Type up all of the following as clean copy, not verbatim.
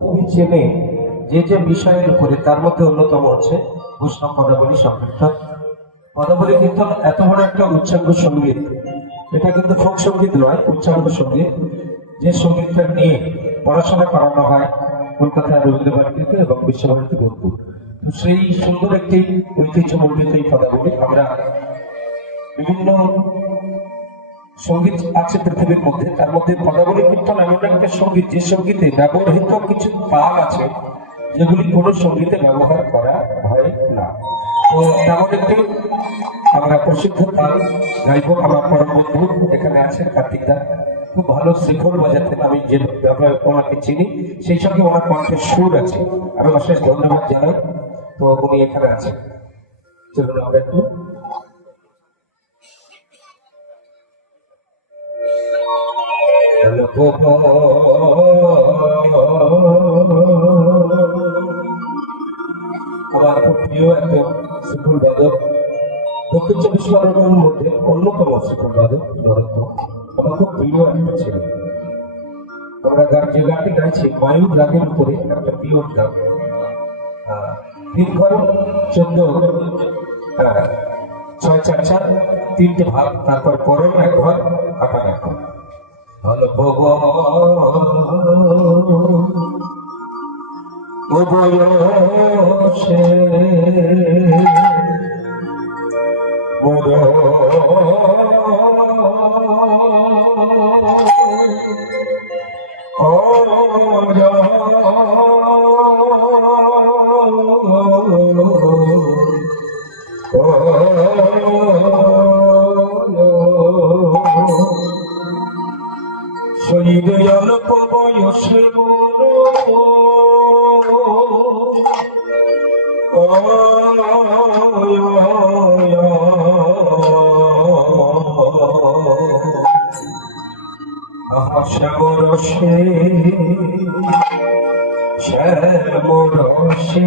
খুবই চেনে যে যে বিষয়ের উপরে, তার মধ্যে অন্যতম হচ্ছে বৈষ্ণব পদাবলী সংকীর্তন। পদাবলী কীর্তন এত বড় একটা উচ্চাঙ্গ সঙ্গীত, এটা কিন্তু ফোক সঙ্গীত নয়, উচ্চাঙ্গ সঙ্গীত। যে সঙ্গীতটা নিয়ে পড়াশোনা করানো হয় কলকাতার রবীন্দ্রভারতীতে এবং বিশ্বভারতী বোলপুর, তো সেই সুন্দর একটি ঐতিহ্যমণ্ডিত এই পদাবলী আমরা বিভিন্ন সঙ্গীত আছে পৃথিবীর মধ্যে, তার মধ্যে পদাবলী কীর্তন এমন একটা সঙ্গীত যে সঙ্গীতে ব্যবহৃত কিছু তাল আছে যেগুলি কোনো সঙ্গীতে ব্যবহার করা হয় না। তো তেমন একটি আমরা প্রসিদ্ধ তাল গাইব। আমার পরম বন্ধু এখানে আছে কার্তিক দা, খুব ভালো শিখর বাজাতেন, আমি যে ওনাকে চিনি, সেই সঙ্গে ওনার কণ্ঠের সুর আছে, আমি অশেষ ধন্যবাদ জানাই। তো উনি এখানে আছেন, চলুন আমরা একটু আমার খুব প্রিয় একজন শিখর বাদক, দক্ষিণ চব্বিশ পরগনার মধ্যে অন্যতম শিখর বাদক নরত্ন, আমার খুব প্রিয় একটা ছেলে। আমরা যে গানটি গাইছি মায়ূর রাগের উপরে একটা পিওর গান, 3 ঘর 14, 6-4-4, 3টে ভাগ, তারপর পরম 1 ঘর 8 1 ঘর। হল ও বয়সে মোর শরীরে অল্প বয়সে শ্যামরসে শ্যামরসে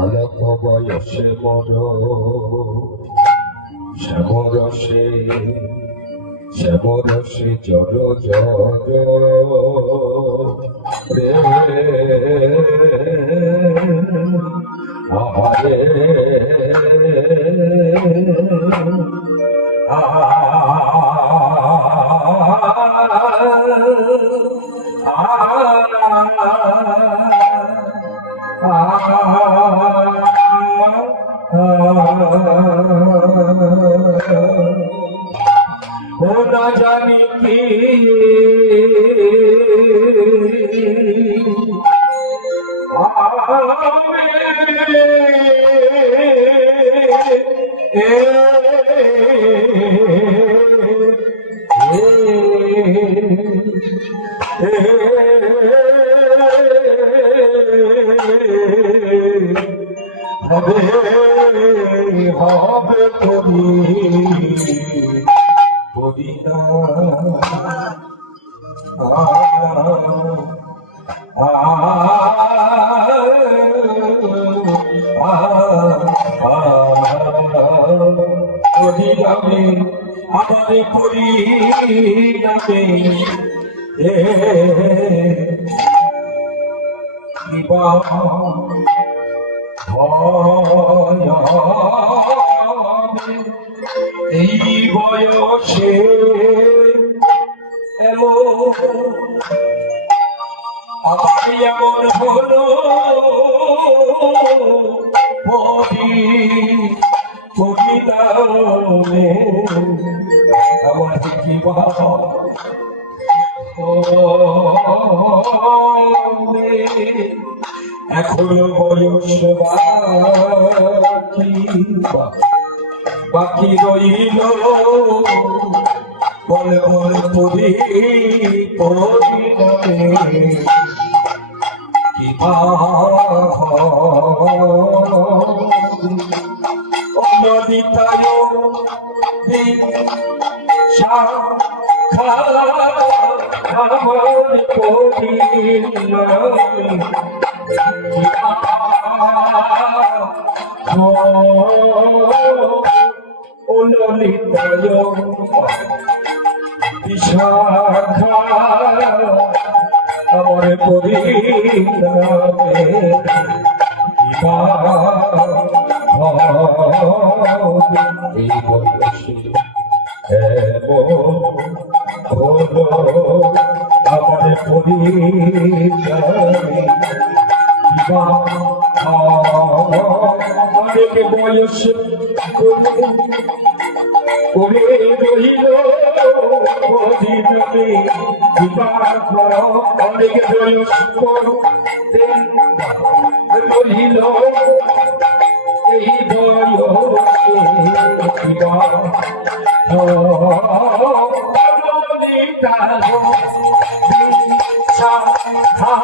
অল্প বয়সে মর শ্যামরসে শ্যামরসে জড় রে আহারে ও না জানি কি হবে হবে করি পরিণা পরিণামে আমার পরিণামে কিবা এই বয়সে আবার এমন হলো পরিণামে আমার কি এখনো বয়স বাকি রইল বলে বলে পরি পরিণামে কি অনলিতায় শাখা আমার অনলিতায় বিশাখা আমার পরিণামে এই বয়সে হলো আমার পরিণামে অনেক বয়স করে রইল পরিণামে অনেক বয়স রইল এই অনলিতায় শাখা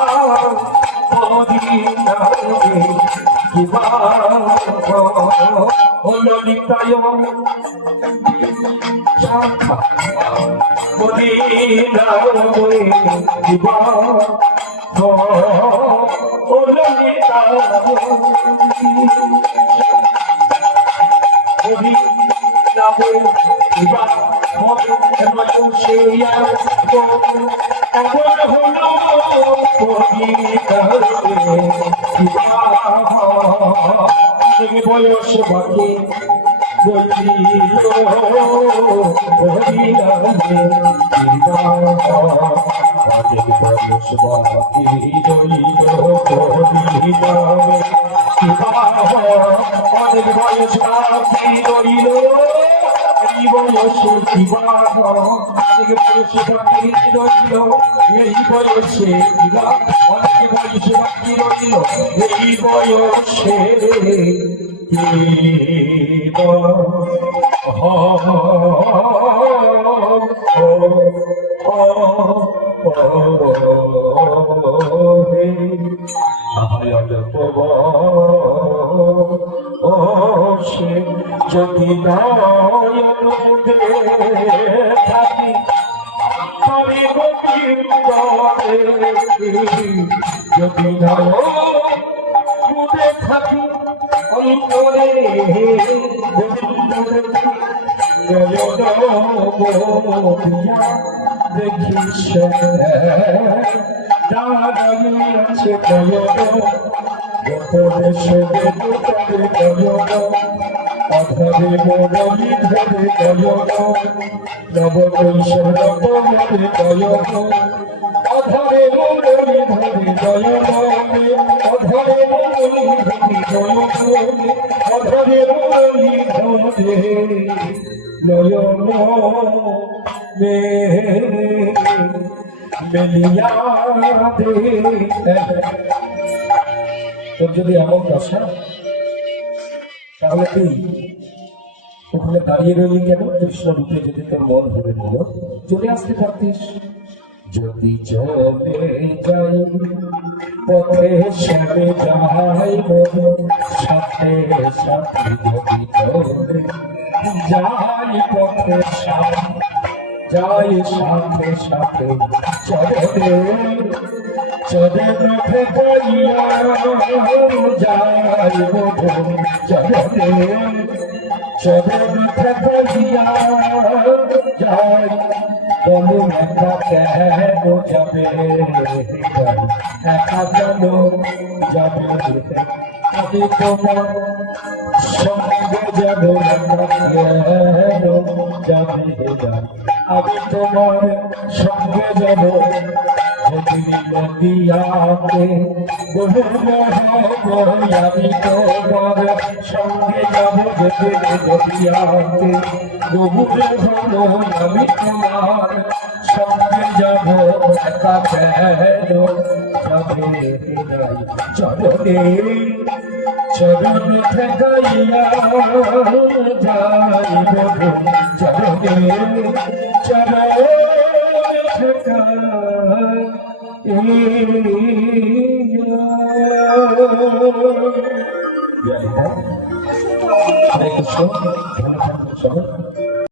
বয়স বাকি অনেক বয়স বাকি রইল এই বয়সে বিবাহ অনেক বয়স বাকি রইল এই বয়সে বিবাহ অনেক বয়স বাকি রইল এই বয়সে যদি থাকি যদি নয় থাকি অন্তরে দেখিস দাঁড়িয়েছে দেশে অধরে মোড়ি ধরে নবকৈশোর অধরে মোড়ি ধরে অধরে মোড়ি অধরে মোড়ি ধরে নয়ন মেলিয়া দে। তোর যদি এমন দশা তাহলে তুই ওখানে দাঁড়িয়ে রইলি কেন? কৃষ্ণ রূপে যদি তোর মন ভরে নিল চলে আসতে পারতিস। যদি চলে যাই পথে সরে যাই সাথে সাথে যদি চলে যাই পথে যাই সাথে সাথে চলে চলে পথে যাইয়া যাই চলে চলে পথে যাইয়া যাই বলো একা কেন যাবে একা কেন যাবে আমি তোমার সঙ্গে যাব কেন যাবে আমি তোমার সঙ্গে যাব যদি নদিয়াতে আমি তোমার সঙ্গে যাব যদি নদিয়াতে বহুরে হলো আমি তোমার সঙ্গে যাব একা কেন যাবে চলে চরণ ঠেকাইয়া যাই বধু চরণে চরণ ঠেকাইয়া হরে কৃষ্ণ, ভালো থাকবেন সবাই।